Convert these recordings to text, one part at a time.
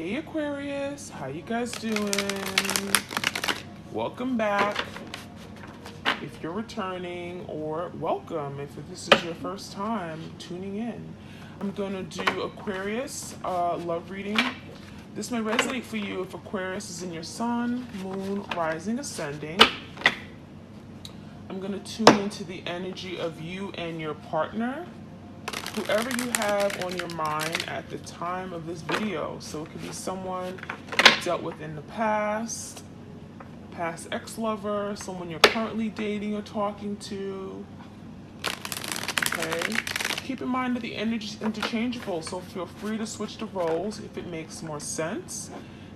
Hey Aquarius, how you guys doing? Welcome back. If you're returning, or welcome if this is your first time tuning in. I'm gonna do Aquarius love reading. This may resonate for you if Aquarius is in your sun, moon, rising, ascending. I'm gonna tune into the energy of you and your partner, whoever you have on your mind at the time of this video. So it could be someone you've dealt with in the past ex-lover, someone you're currently dating or talking to. Okay? Keep in mind that the energy is interchangeable, so feel free to switch the roles if it makes more sense.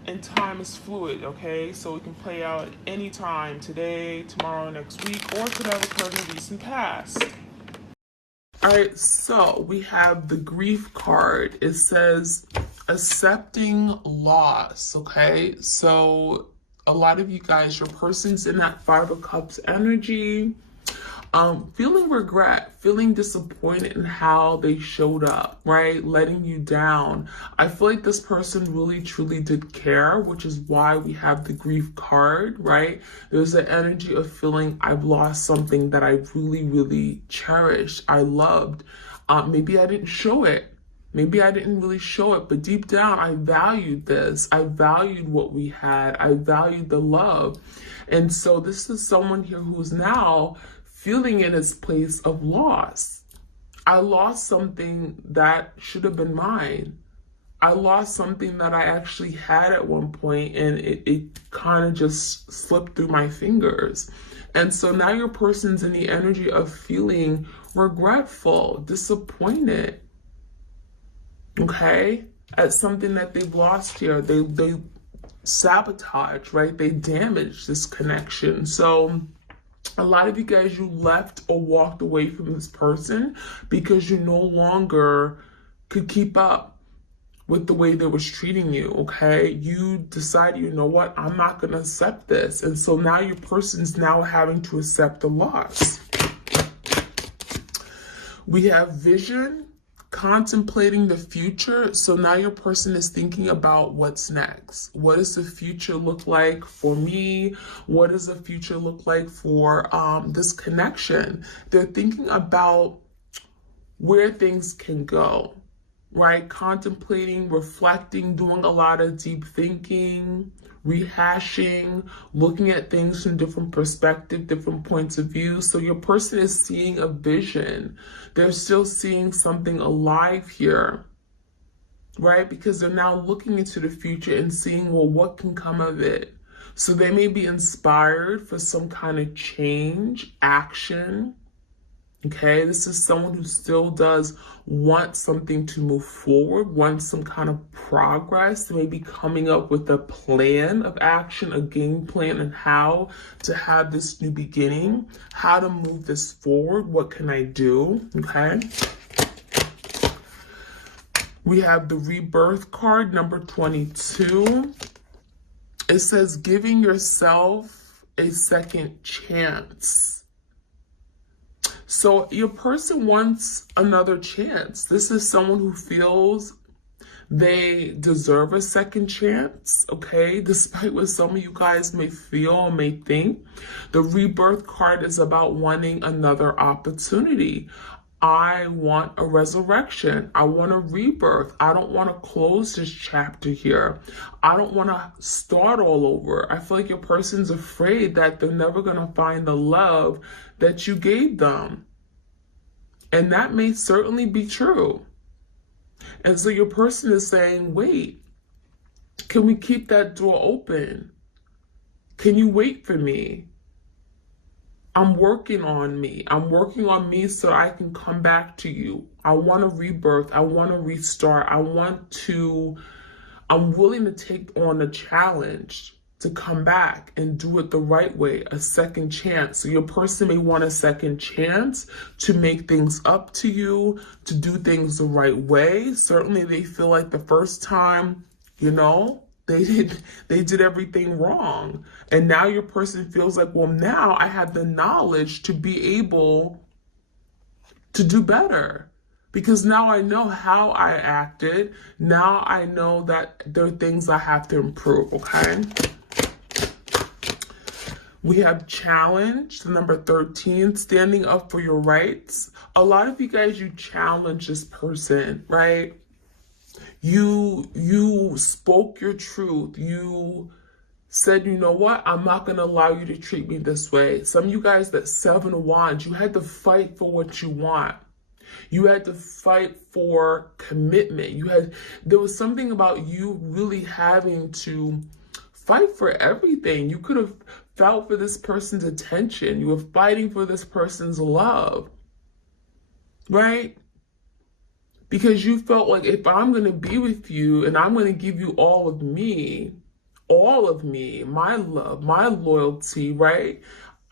And time is fluid, okay? So it can play out any time, today, tomorrow, next week, or could have occurred in the recent past. All right, so we have the grief card. It says accepting loss, okay? So a lot of you guys, your person's in that Five of Cups energy, feeling regret, feeling disappointed in how they showed up, right? Letting you down. I feel like this person really truly did care, which is why we have the grief card, right? There's an energy of feeling I've lost something that I really, really cherished, I loved. Maybe I didn't show it. Maybe I didn't really show it, but deep down, I valued this. I valued what we had. I valued the love. And so this is someone here who's now feeling in its place of loss. I lost something that should have been mine. I lost something that I actually had at one point, and it kind of just slipped through my fingers. And so now your person's in the energy of feeling regretful, disappointed, okay, at something that they've lost here. They sabotage, right? They damage this connection. So a lot of you guys, you left or walked away from this person because you no longer could keep up with the way they was treating you, okay? You decided, you know what, I'm not gonna accept this. And so now your person's now having to accept the loss. We have vision, contemplating the future. So now your person is thinking about what's next. What does the future look like for me? What does the future look like for this connection? They're thinking about where things can go, right? Contemplating, reflecting, doing a lot of deep thinking, rehashing, looking at things from different perspectives, different points of view. So your person is seeing a vision. They're still seeing something alive here, right? Because they're now looking into the future and seeing, well, what can come of it? So they may be inspired for some kind of change, action. Okay, this is someone who still does want something to move forward, wants some kind of progress, maybe coming up with a plan of action, a game plan, and how to have this new beginning, how to move this forward, what can I do, okay? We have the rebirth card, number 22. It says giving yourself a second chance. So your person wants another chance. This is someone who feels they deserve a second chance, okay? Despite what some of you guys may feel or may think, the rebirth card is about wanting another opportunity. I want a resurrection. I want a rebirth. I don't want to close this chapter here. I don't want to start all over. I feel like your person's afraid that they're never going to find the love that you gave them. And that may certainly be true. And so your person is saying, wait, can we keep that door open? Can you wait for me? I'm working on me. I'm working on me so I can come back to you. I want a rebirth. I want to restart. I'm willing to take on a challenge to come back and do it the right way, a second chance. So your person may want a second chance to make things up to you, to do things the right way. Certainly they feel like the first time, you know, they did everything wrong. And now your person feels like, well, now I have the knowledge to be able to do better, Because now I know how I acted. Now I know that there are things I have to improve, okay? We have challenge, the number 13, standing up for your rights. A lot of you guys, you challenge this person, right? You spoke your truth. You said, you know what? I'm not going to allow you to treat me this way. Some of you guys, that 7 of Wands, you had to fight for what you want. You had to fight for commitment. There was something about you really having to fight for everything. You could have fought for this person's attention. You were fighting for this person's love, right? Because you felt like, if I'm going to be with you and I'm going to give you all of me, my love, my loyalty, right?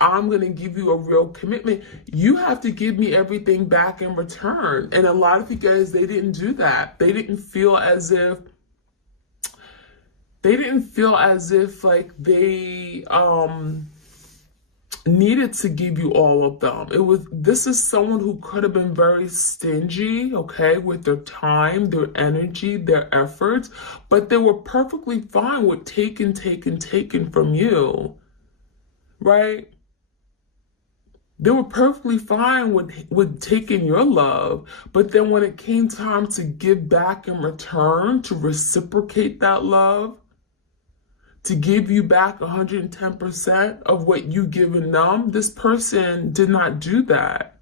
I'm going to give you a real commitment. You have to give me everything back in return. And a lot of you guys, they didn't do that. They didn't feel as if like they needed to give you all of them. This is someone who could have been very stingy, okay, with their time, their energy, their efforts, but they were perfectly fine with taking from you, right? They were perfectly fine with taking your love, but then when it came time to give back in return, to reciprocate that love, to give you back 110% of what you given them, this person did not do that.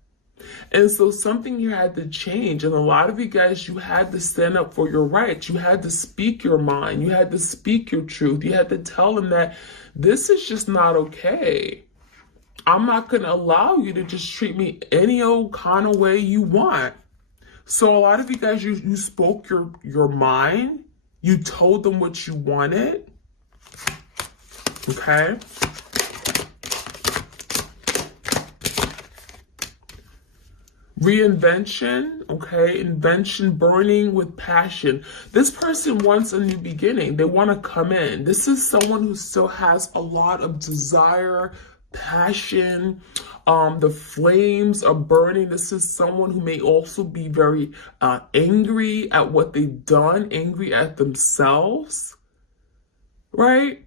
And so something here had to change. And a lot of you guys, you had to stand up for your rights. You had to speak your mind. You had to speak your truth. You had to tell them that this is just not okay. I'm not going to allow you to just treat me any old kind of way you want. So a lot of you guys, you spoke your mind. You told them what you wanted. Okay. Reinvention, okay, invention, burning with passion. This person wants a new beginning. They want to come in. This is someone who still has a lot of desire, passion. The flames are burning. This is someone who may also be very angry at what they've done, angry at themselves, right?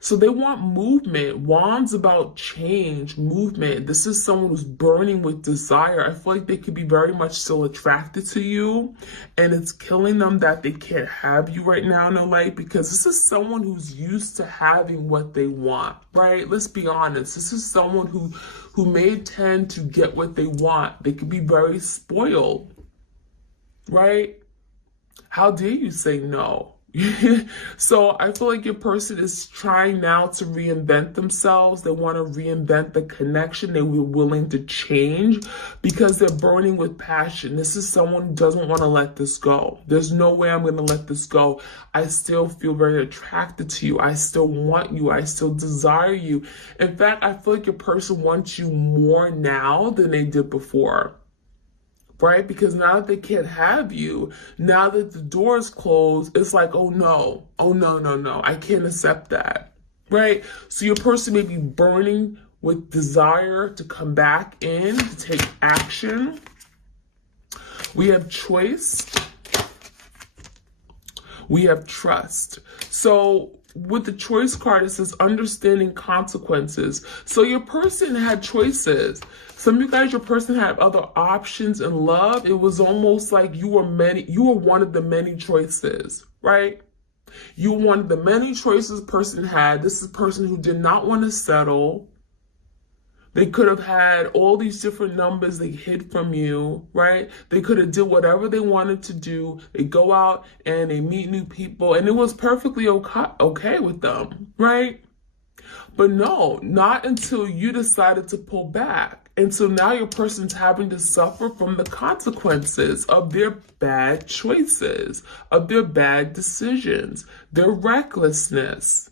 So they want movement. Wands about change, movement. This is someone who's burning with desire. I feel like they could be very much still attracted to you, and it's killing them that they can't have you right now in their life, because this is someone who's used to having what they want, right? Let's be honest. This is someone who may tend to get what they want. They could be very spoiled, right? How dare you say no? So I feel like your person is trying now to reinvent themselves. They want to reinvent the connection. They were willing to change because they're burning with passion. This is someone who doesn't want to let this go. There's no way I'm going to let this go. I still feel very attracted to you. I still want you. I still desire you. In fact, I feel like your person wants you more now than they did before. Right? Because now that they can't have you, now that the door is closed, it's like, oh no, I can't accept that. Right? So your person may be burning with desire to come back in, to take action. We have choice. We have trust. So with the choice card, it says understanding consequences. So your person had choices. Some of you guys, your person had other options in love. It was almost like you were one of the many choices, right? You were one of the many choices person had. This is a person who did not want to settle. They could have had all these different numbers they hid from you, right? They could have did whatever they wanted to do. They go out and they meet new people, and it was perfectly okay with them, right? But no, not until you decided to pull back. And so now your person's having to suffer from the consequences of their bad choices, of their bad decisions, their recklessness.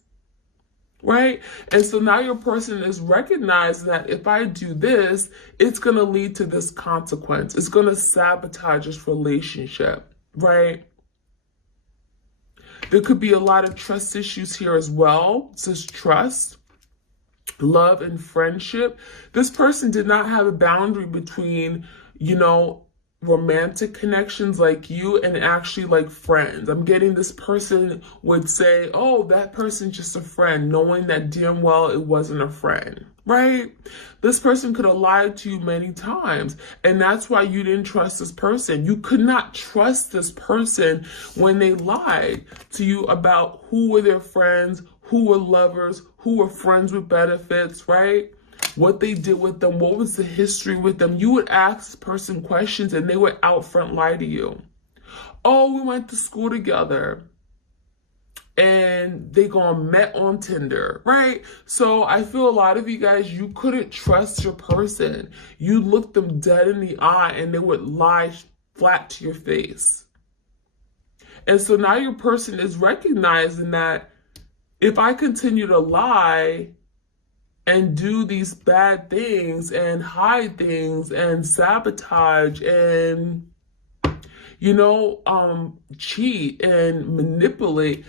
Right? And so now your person is recognizing that if I do this, it's going to lead to this consequence. It's going to sabotage this relationship, right? There could be a lot of trust issues here as well. It says trust, love, and friendship. This person did not have a boundary between, romantic connections like you and actually like friends. I'm getting this person would say, oh, that person's just a friend, knowing that damn well it wasn't a friend, right? This person could have lied to you many times, and that's why you didn't trust this person. You could not trust this person when they lied to you about who were their friends, who were lovers, who were friends with benefits, right? What they did with them, what was the history with them. You would ask this person questions and they would out front lie to you. Oh, we went to school together and they met on Tinder, right? So I feel a lot of you guys, you couldn't trust your person. You looked them dead in the eye and they would lie flat to your face. And so now your person is recognizing that if I continue to lie and do these bad things and hide things and sabotage and, cheat and manipulate,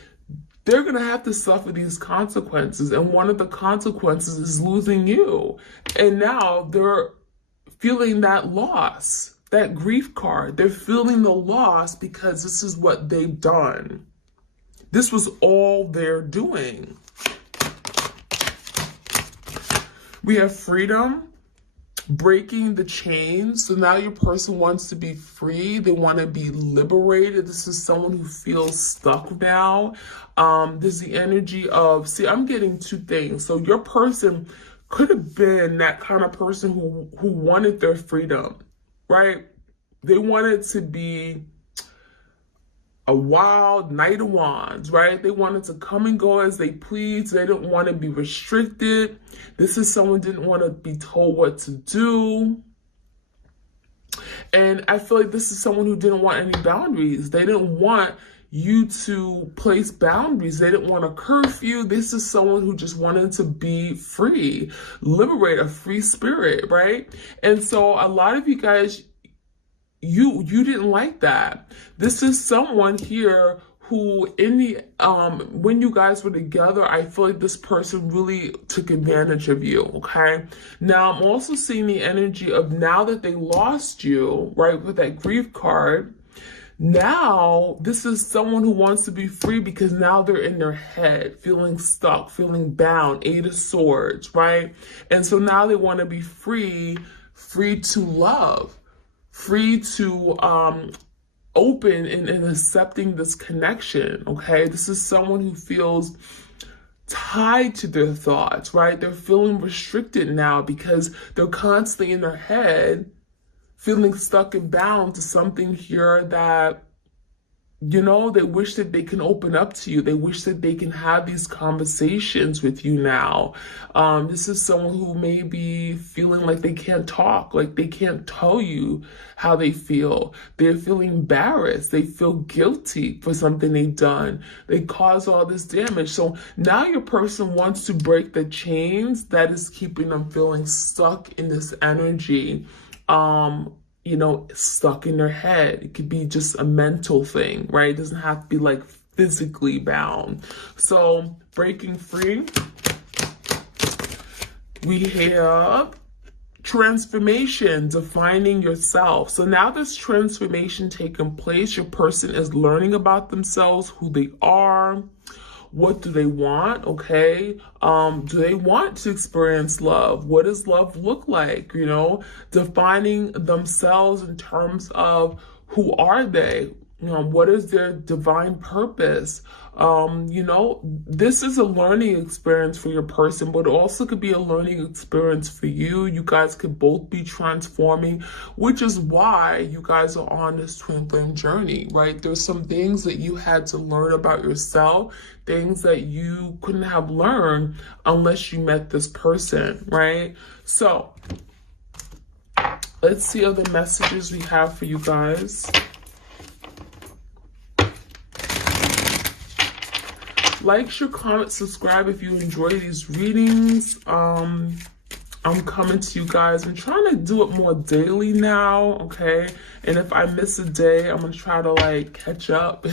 they're going to have to suffer these consequences. And one of the consequences is losing you. And now they're feeling that loss, that grief card. They're feeling the loss because this is what they've done. This was all they're doing. We have freedom, breaking the chains. So now your person wants to be free. They want to be liberated. This is someone who feels stuck now. There's the energy of, I'm getting two things. So your person could have been that kind of person who wanted their freedom, right? They wanted to be a wild Knight of Wands, right? They wanted to come and go as they please. They didn't want to be restricted. This is someone who didn't want to be told what to do. And I feel like this is someone who didn't want any boundaries. They didn't want you to place boundaries. They didn't want a curfew. This is someone who just wanted to be free, liberate, a free spirit, right? And so a lot of you guys, you didn't like that. This is someone here who when you guys were together, I feel like this person really took advantage of you, okay? Now, I'm also seeing the energy of now that they lost you, right, with that grief card, now this is someone who wants to be free because now they're in their head, feeling stuck, feeling bound, 8 of Swords, right? And so now they want to be free to love, free to open and accepting this connection, okay? This is someone who feels tied to their thoughts, right? They're feeling restricted now because they're constantly in their head, feeling stuck and bound to something here that, they wish that they can open up to you. They wish that they can have these conversations with you now. This is someone who may be feeling like they can't talk, like they can't tell you how they feel. They're feeling embarrassed. They feel guilty for something they've done. They cause all this damage. So now your person wants to break the chains that is keeping them feeling stuck in this energy. Stuck in their head. It could be just a mental thing, right? It doesn't have to be like physically bound. So breaking free, we have transformation, defining yourself. So now this transformation taking place, your person is learning about themselves, who they are. What do they want? Okay. Do they want to experience love? What does love look like? Defining themselves in terms of who are they? What is their divine purpose? This is a learning experience for your person, but it also could be a learning experience for you. You guys could both be transforming, which is why you guys are on this twin flame journey, right? There's some things that you had to learn about yourself, things that you couldn't have learned unless you met this person, right? So let's see other messages we have for you guys. Like, share, comment, subscribe if you enjoy these readings. I'm coming to you guys. I'm trying to do it more daily now, okay? And if I miss a day, I'm going to try to, catch up.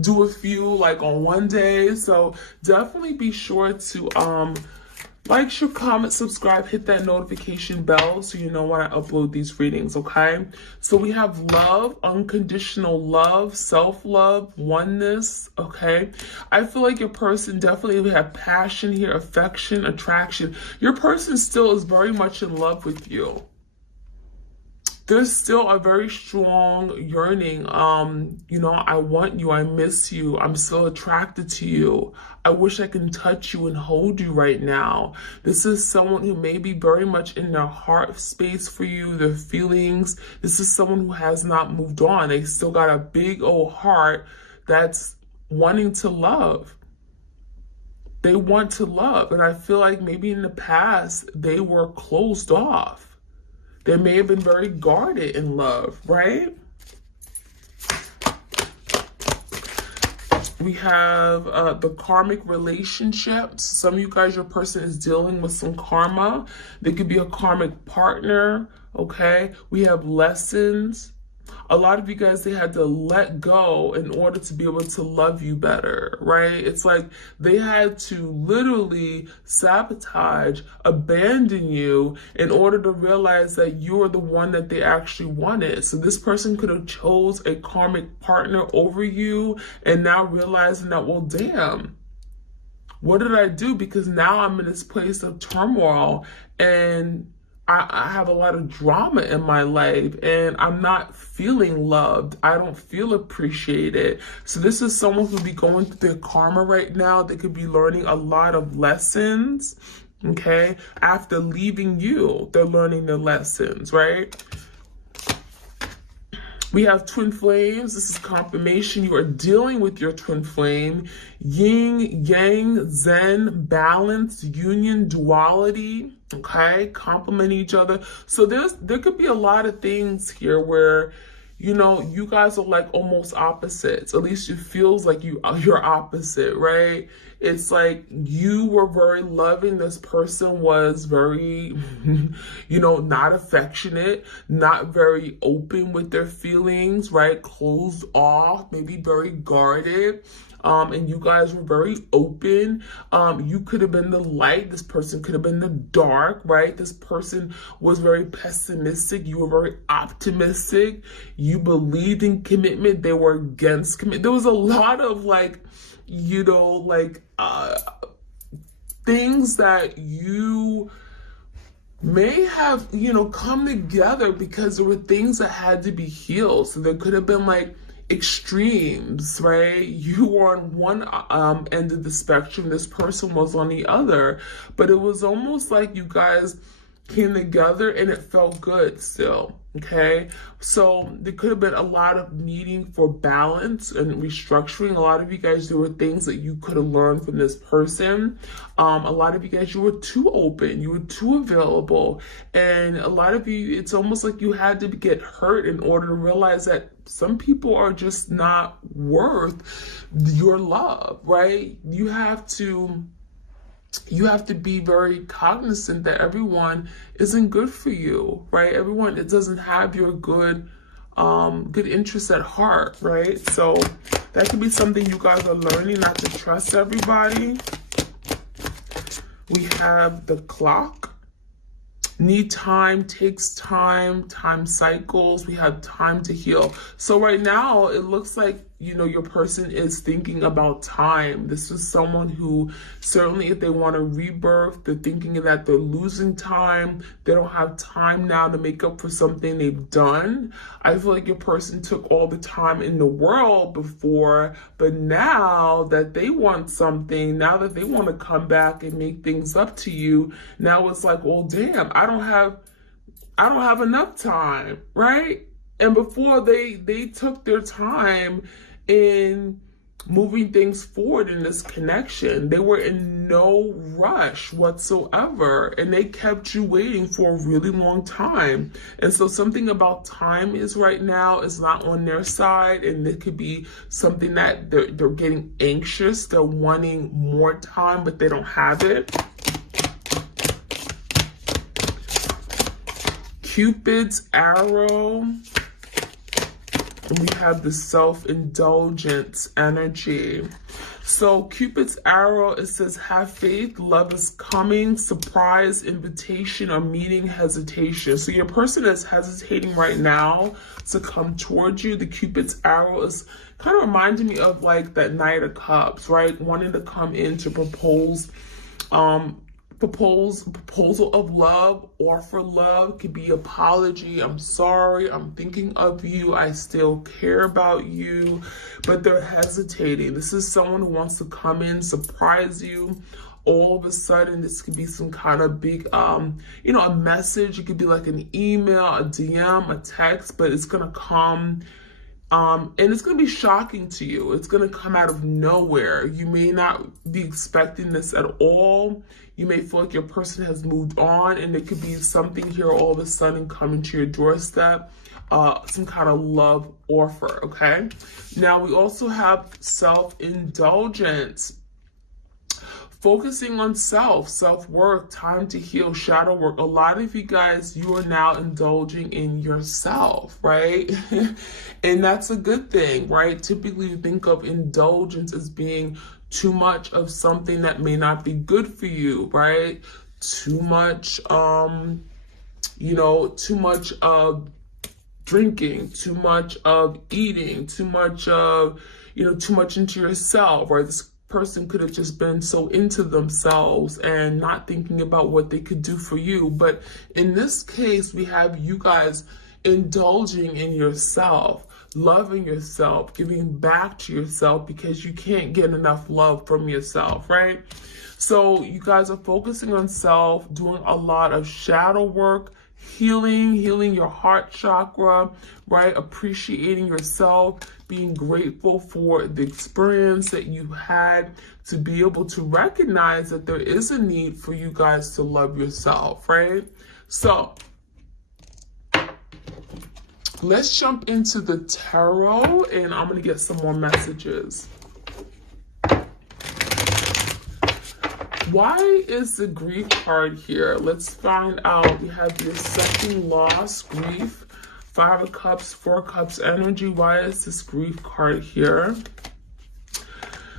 Do a few, on one day. So definitely be sure to, Like, share, comment, subscribe, hit that notification bell so you know when I upload these readings, okay? So we have love, unconditional love, self-love, oneness, okay? I feel like your person definitely will have passion here, affection, attraction. Your person still is very much in love with you. There's still a very strong yearning. You know, I want you, I miss you, I'm still attracted to you. I wish I can touch you and hold you right now. This is someone who may be very much in their heart space for you, their feelings. This is someone who has not moved on. They still got a big old heart that's wanting to love. They want to love. And I feel like maybe in the past, they were closed off. They may have been very guarded in love, right? We have the karmic relationships. Some of you guys, your person is dealing with some karma. They could be a karmic partner, okay? We have lessons. A lot of you guys, they had to let go in order to be able to love you better, right? It's like they had to literally sabotage, abandon you in order to realize that you're the one that they actually wanted. So this person could have chose a karmic partner over you and now realizing that, well, damn, what did I do? Because now I'm in this place of turmoil and I have a lot of drama in my life and I'm not feeling loved. I don't feel appreciated. So this is someone who could be going through their karma right now. They could be learning a lot of lessons, okay? After leaving you, they're learning their lessons, right? We have twin flames. This is confirmation. You are dealing with your twin flame. Yin, yang, zen, balance, union, duality, okay? Complement each other. So there could be a lot of things here where, you know, you guys are like almost opposites. At least it feels like you're opposite, right? It's like you were very loving. This person was very, you know, not affectionate, not very open with their feelings, right? Closed off, maybe very guarded. And you guys were very open. You could have been the light. This person could have been the dark, right? This person was very pessimistic. You were very optimistic. You believed in commitment. They were against commitment. There was a lot of like, you know, like things that you may have, you know, come together because there were things that had to be healed. So there could have been like extremes, right? You were on one end of the spectrum, this person was on the other, but it was almost like you guys came together and it felt good still, okay? So there could have been a lot of needing for balance and restructuring. A lot of you guys, there were things that you could have learned from this person. A lot of you guys, you were too open, you were too available, and a lot of you, it's almost like you had to get hurt in order to realize that some people are just not worth your love, right? You have to be very cognizant that everyone isn't good for you, right? Everyone, it doesn't have your good interests at heart, right? So that could be something you guys are learning, not to trust everybody. We have the clock. Need time, takes time, time cycles. We have time to heal. So right now, it looks like, you know, your person is thinking about time. This is someone who certainly, if they want to rebirth, they're thinking that they're losing time. They don't have time now to make up for something they've done. I feel like your person took all the time in the world before, but now that they want something, now that they want to come back and make things up to you, now it's like, well, damn, I don't have enough time, right? And before they took their time in moving things forward in this connection. They were in no rush whatsoever, and they kept you waiting for a really long time. And so something about time is right now is not on their side, and it could be something that they're getting anxious, they're wanting more time, but they don't have it. Cupid's arrow. And we have the self-indulgence energy. So Cupid's arrow, it says, have faith, love is coming, surprise, invitation, or meeting, hesitation. So your person is hesitating right now to come towards you. The Cupid's arrow is kind of reminding me of like that Knight of Cups, right? Wanting to come in to propose, proposal of love, offer love, could be apology, I'm sorry, I'm thinking of you, I still care about you, but they're hesitating. This is someone who wants to come in, surprise you. All of a sudden, this could be some kind of big, you know, a message. It could be like an email, a DM, a text, but it's gonna come. And it's going to be shocking to you. It's going to come out of nowhere. You may not be expecting this at all. You may feel like your person has moved on, and it could be something here all of a sudden coming to your doorstep, some kind of love offer, okay? Now, we also have self-indulgence. Focusing on self-worth, time to heal, shadow work. A lot of you guys, you are now indulging in yourself, right? And that's a good thing, right? Typically, you think of indulgence as being too much of something that may not be good for you, right? Too much, you know, too much of drinking, too much of eating, too much of, you know, too much into yourself, right? This person could have just been so into themselves and not thinking about what they could do for you. But in this case, we have you guys indulging in yourself, loving yourself, giving back to yourself because you can't get enough love from yourself, right? So you guys are focusing on self, doing a lot of shadow work, healing your heart chakra, right? Appreciating yourself, being grateful for the experience that you had, to be able to recognize that there is a need for you guys to love yourself, right? So let's jump into the tarot, and I'm going to get some more messages. Why is the grief card here? Let's find out. We have the accepting loss, grief, 5 of Cups, 4 Cups energy. Why is this grief card here?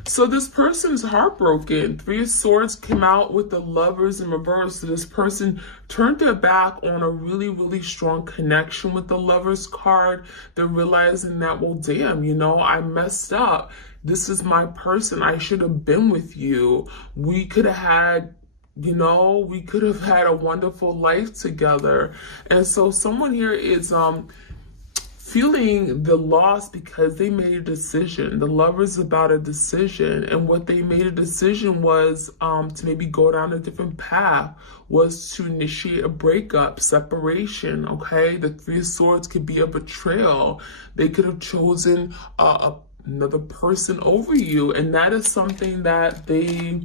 So this person's heartbroken. 3 of Swords came out with the Lovers in reverse. So this person turned their back on a really strong connection with the Lovers card. They're realizing that, well, damn, you know, I messed up. This is my person. I should have been with you. We could have had, you know, we could have had a wonderful life together. And so someone here is feeling the loss because they made a decision. The Lover's about a decision, and what they made a decision was to maybe go down a different path, was to initiate a breakup, separation, okay? The 3 of Swords could be a betrayal. They could have chosen another person over you, and that is something that they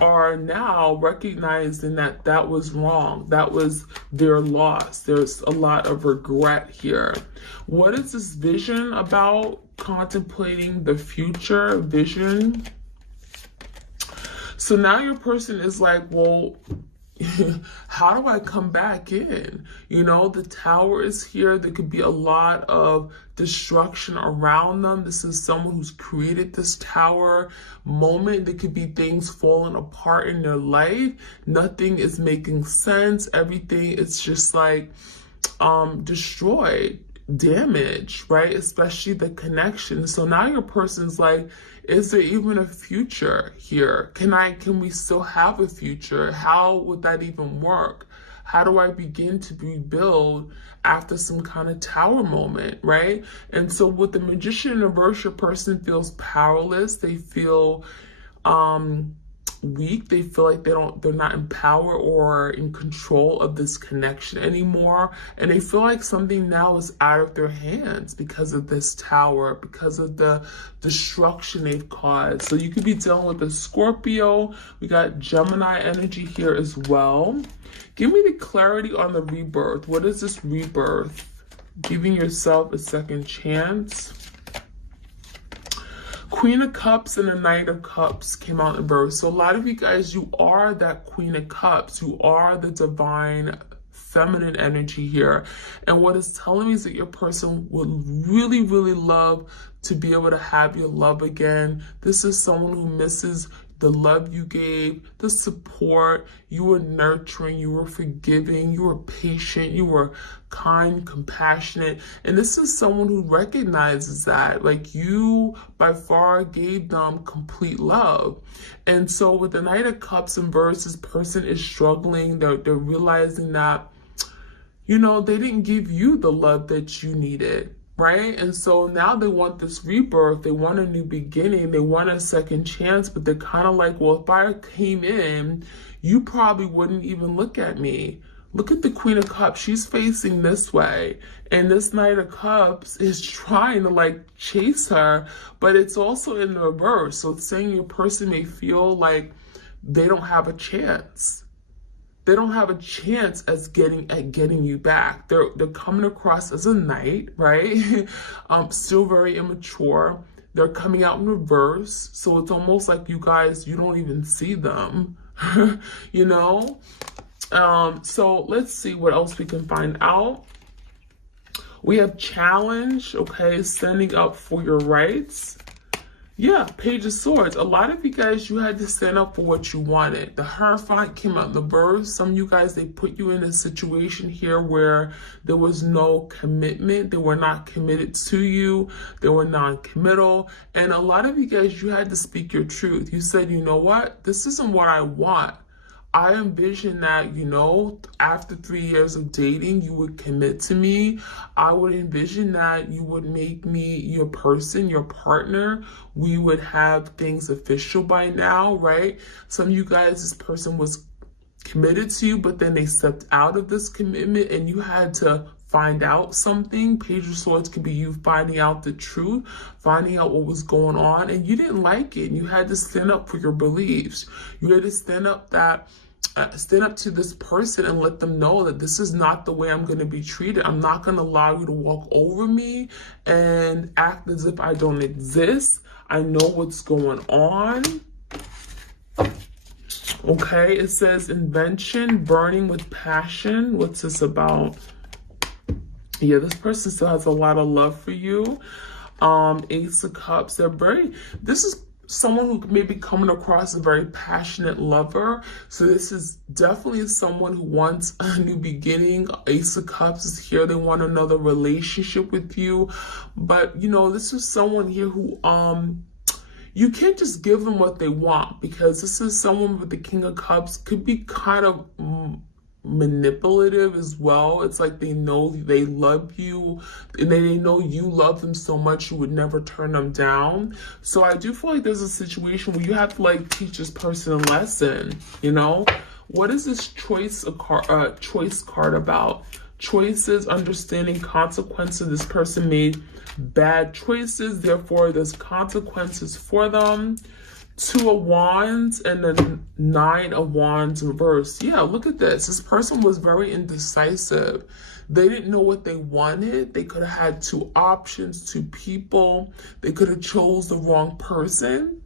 are now recognizing that that was wrong. That was their loss. There's a lot of regret here. What is this vision about? Contemplating the future, vision. So now your person is like, well, how do I come back in? You know, the Tower is here. There could be a lot of destruction around them. This is someone who's created this Tower moment. There could be things falling apart in their life. Nothing is making sense. Everything is just like destroyed, damaged, right? Especially the connection. So now your person's like, is there even a future here? Can we still have a future? How would that even work? How do I begin to rebuild after some kind of Tower moment, right? And so with the Magician in reverse, your person feels powerless. They feel weak. They feel like they're not in power or in control of this connection anymore. And they feel like something now is out of their hands because of this Tower, because of the destruction they've caused. So you could be dealing with a Scorpio. We got Gemini energy here as well. Give me the clarity on the rebirth. What is this rebirth? Giving yourself a second chance. Queen of Cups and the Knight of Cups came out in reverse. So a lot of you guys, you are that Queen of Cups. You are the divine feminine energy here. And what it's telling me is that your person would really, really love to be able to have your love again. This is someone who misses the love you gave, the support, you were nurturing, you were forgiving, you were patient, you were kind, compassionate. And this is someone who recognizes that, like, you by far gave them complete love. And so with the Knight of Cups in verse, this person is struggling. They're realizing that, you know, they didn't give you the love that you needed. Right? And so now they want this rebirth. They want a new beginning. They want a second chance, but they're kind of like, well, if I came in, you probably wouldn't even look at me. Look at the Queen of Cups. She's facing this way. And this Knight of Cups is trying to like chase her, but it's also in the reverse. So it's saying your person may feel like they don't have a chance. They don't have a chance at getting you back. They're coming across as a knight, right? Still very immature. They're coming out in reverse. So it's almost like you guys, you don't even see them, you know? So let's see what else we can find out. We have challenge, okay? Standing up for your rights. Yeah, Page of Swords. A lot of you guys, you had to stand up for what you wanted. The Hierophant came out in the verse. Some of you guys, they put you in a situation here where there was no commitment. They were not committed to you. They were non-committal. And a lot of you guys, you had to speak your truth. You said, you know what? This isn't what I want. I envision that, you know, after 3 years of dating, you would commit to me. I would envision that you would make me your person, your partner. We would have things official by now, right? Some of you guys, this person was committed to you, but then they stepped out of this commitment and you had to find out something. Page of Swords could be you finding out the truth, finding out what was going on, and you didn't like it. And you had to stand up for your beliefs. You had to stand up to this person and let them know that this is not the way I'm going to be treated. I'm not going to allow you to walk over me and act as if I don't exist. I know what's going on. Okay, it says invention, burning with passion. What's this about? Yeah, this person still has a lot of love for you. Ace of Cups. This is someone who may be coming across as a very passionate lover. So this is definitely someone who wants a new beginning. Ace of Cups is here. They want another relationship with you. But, you know, this is someone here who, you can't just give them what they want, because this is someone with the King of Cups, could be kind of manipulative as well. It's like they know they love you and they know you love them so much you would never turn them down. So I do feel like there's a situation where you have to like teach this person a lesson, you know? What is this choice card about? Choices, understanding consequences. This person made bad choices, therefore there's consequences for them. 2 of Wands and then 9 of Wands reverse. Yeah, look at this. This person was very indecisive. They didn't know what they wanted. They could have had 2 options, 2 people. They could have chose the wrong person.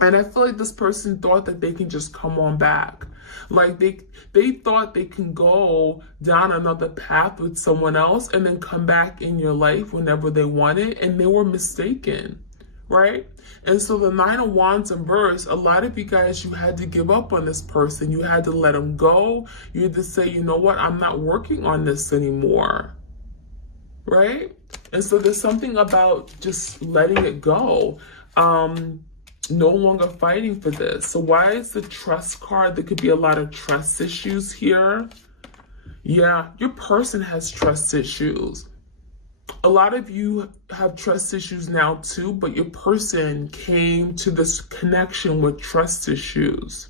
And I feel like this person thought that they can just come on back. Like they thought they can go down another path with someone else and then come back in your life whenever they want it. And they were mistaken, right? And so the 9 of Wands in verse, a lot of you guys, you had to give up on this person. You had to let him go. You had to say, you know what? I'm not working on this anymore, right? And so there's something about just letting it go. No longer fighting for this. So why is the trust card? There could be a lot of trust issues here. Yeah, your person has trust issues. A lot of you have trust issues now too, but your person came to this connection with trust issues.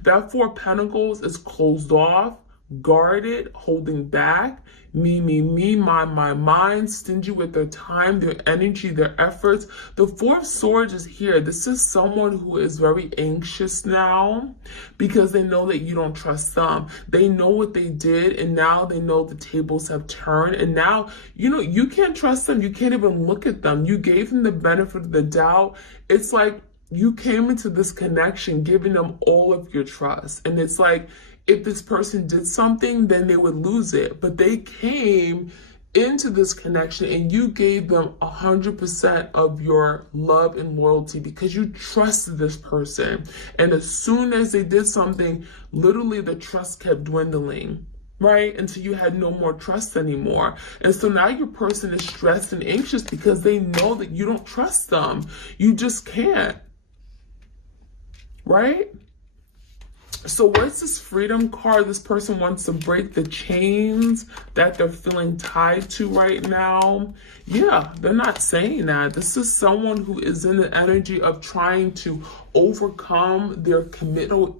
That 4 of Pentacles is closed off, guarded, holding back. Me, mine, stingy with their time, their energy, their efforts. The 4 of Swords is here. This is someone who is very anxious now because they know that you don't trust them. They know what they did, and now they know the tables have turned. And now, you know, you can't trust them. You can't even look at them. You gave them the benefit of the doubt. It's like you came into this connection giving them all of your trust. And it's like, if this person did something, then they would lose it. But they came into this connection and you gave them 100% of your love and loyalty because you trusted this person. And as soon as they did something, literally the trust kept dwindling, right? Until you had no more trust anymore. And so now your person is stressed and anxious because they know that you don't trust them. You just can't, right? So what's this freedom card? This person wants to break the chains that they're feeling tied to right now. Yeah, they're not saying that. This is someone who is in the energy of trying to overcome their commitment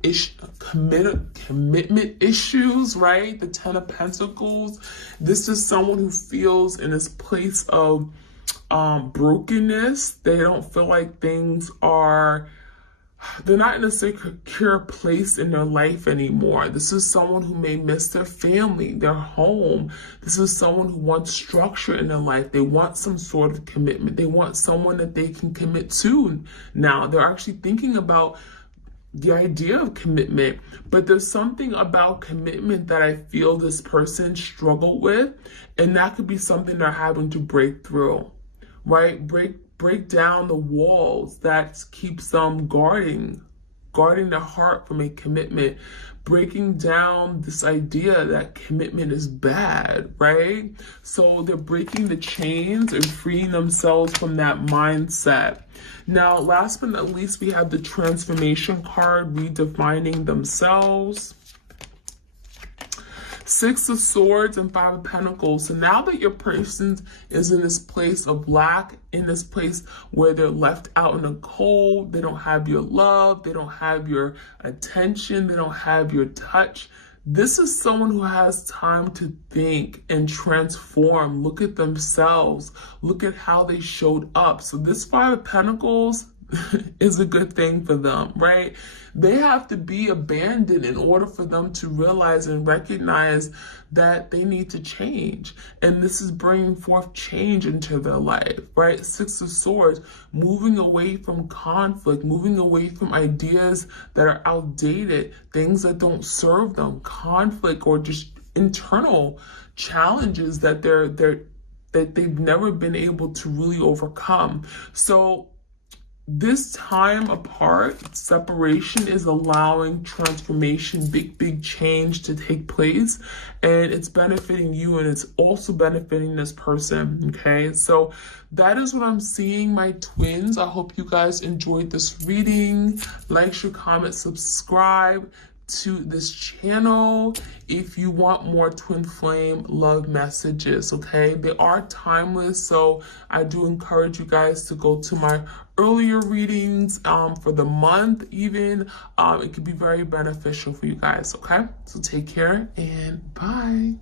issues, right? The 10 of Pentacles. This is someone who feels in this place of brokenness. They don't feel like things are... They're not in a secure place in their life anymore. This is someone who may miss their family, their home. This is someone who wants structure in their life. They want some sort of commitment. They want someone that they can commit to now. They're actually thinking about the idea of commitment, but there's something about commitment that I feel this person struggled with, and that could be something they're having to break through, right? Break down the walls that keeps them guarding their heart from a commitment, breaking down this idea that commitment is bad, right? So they're breaking the chains and freeing themselves from that mindset. Now, last but not least, we have the transformation card, redefining themselves. 6 of Swords and 5 of Pentacles. So now that your person is in this place of lack, in this place where they're left out in the cold, they don't have your love, they don't have your attention, they don't have your touch. This is someone who has time to think and transform, look at themselves, look at how they showed up. So this 5 of Pentacles is a good thing for them, right? They have to be abandoned in order for them to realize and recognize that they need to change. And this is bringing forth change into their life, right? 6 of Swords, moving away from conflict, moving away from ideas that are outdated, things that don't serve them, conflict or just internal challenges that they've never been able to really overcome. So this time apart, separation is allowing transformation, big change to take place, and it's benefiting you and it's also benefiting this person, okay? So that is what I'm seeing, my twins. I hope you guys enjoyed this reading. Like, share, comment, subscribe to this channel if you want more twin flame love messages, okay? They are timeless, so I do encourage you guys to go to my earlier readings for the month even. It could be very beneficial for you guys, okay? So take care and bye.